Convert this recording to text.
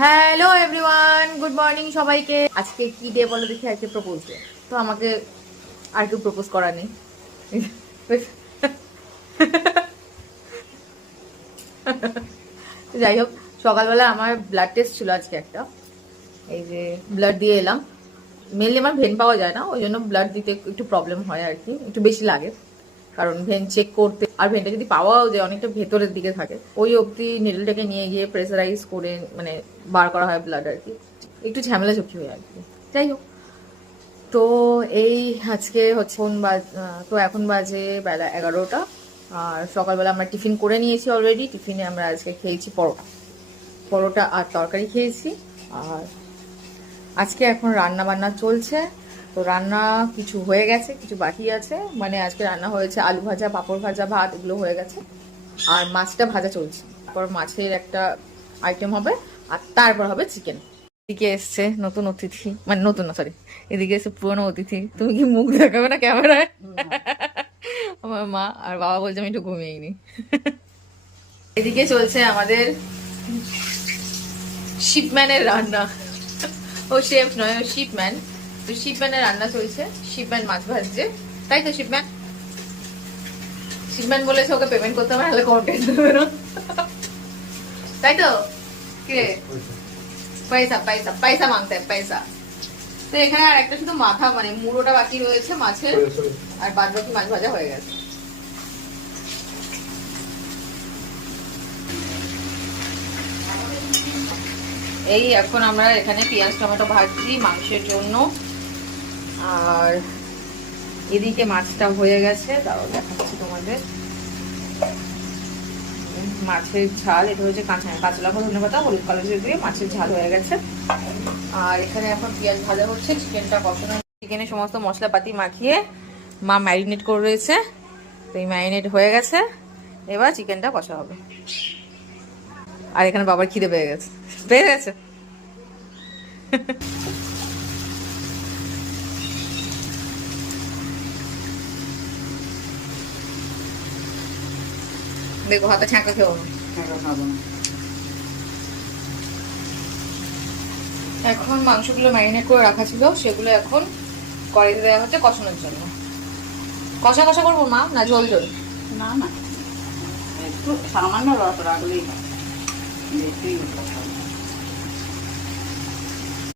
Hello everyone, good morning সবাইকে। আজকে কি ডে বলো দেখি? আজকে প্রপোজ ডে। তো আমাকে আর কেউ প্রপোজ করা নেই। যাই হোক, সকালবেলা আমার ব্লাড টেস্ট ছিল আজকে একটা। এই যে ব্লাড দিয়ে এলাম। মেনলি আমার ভেন পাওয়া যায় না, ওই জন্য ব্লাড দিতে একটু প্রবলেম হয় আর কি, একটু বেশি লাগে। কারণ ভেন চেক করতে, আর ভেনটা যদি পাওয়াও যায় অনেকটা ভেতরের দিকে থাকে, ওই অবধি নিডলটাকে নিয়ে গিয়ে প্রেসারাইজ করে মানে বার করা হয় ব্লাড আর কি, একটু ঝামেলা ঝুঁকি হয় আর কি। যাই হোক, তো এই আজকে হচ্ছে তো এখন বাজে বেলা 11টা। আর সকালবেলা আমরা টিফিন করে নিয়েছি অলরেডি। টিফিনে আমরা আজকে খেয়েছি পরোটা, পরোটা আর তরকারি খেয়েছি। আর আজকে এখন রান্না বান্না চলছে। তো রান্না কিছু হয়ে গেছে, কিছু বাকি আছে। মানে আজকে রান্না হয়েছে আলু ভাজা, পাঁপড় ভাজা, ভাত, এগুলো হয়ে গেছে। আর মাছটা ভাজা চলছে। তারপর মাছের একটা আইটেম হবে, আর তারপর হবে চিকেন। এদিকে এসছে নতুন অতিথি, মানে নতুন না, সরি, এদিকে এসে পুরনো অতিথি। তুমি কি মুখ দেখাবে না ক্যামেরায়? আমার মা আর বাবা বলছে আমি একটু ঘুমিয়ে নি। এদিকে চলছে আমাদের শিপম্যানের রান্না। ও শেফ নয়, ও শিপম্যান। তো শিপম্যানের রান্না চলছে, শিপম্যান মাছ ভাজছে। তাই তো শিপম্যান? শিপম্যান বলেছে ওকে পেমেন্ট করতে হবে, নাহলে কন্টেন্ট দেবে না। তাই তো? কে? পয়সা পয়সা পয়সা মাংতে হয়, পয়সা। তো এখানে আর একটা শুধু মাথা, মানে মুড়োটা বাকি রয়েছে মাছের, আর বাদ বাকি মাছ ভাজা হয়ে গেছে। এই এখন আমরা এখানে পেঁয়াজ টমেটো ভাজছি মাংসের জন্য। আর এদিকে মাছটা হয়ে গেছে, তাও দেখাচ্ছি তোমাদের। মাছের ঝাল, এটা হচ্ছে কাঁচা লঙ্কা, ধনেপাতা, হলুদ কালো জিরে দিয়ে মাছের ঝাল হয়ে গেছে। আর এখানে এখন পেঁয়াজ ভাজা হচ্ছে, চিকেনটা কষানো। চিকেনে সমস্ত মশলাপাতি মাখিয়ে মা ম্যারিনেট করে রয়েছে। তো এই ম্যারিনেট হয়ে গেছে, এবার চিকেনটা কষা হবে। আর এখানে বাবার খিদে পেয়ে গেছে, পেয়ে গেছে। দেখো হাতে ছ্যাঁকা খেও না। এখন মাংসগুলো ম্যারিনেট করে রাখা ছিল, সেগুলো এখন কড়াইতে দেওয়া হচ্ছে কষানোর জন্য। কষা কষা করবো মা, না ঝোল ঝোল? না না, একটু সামান্য রস রাখলেই হয়, বেশি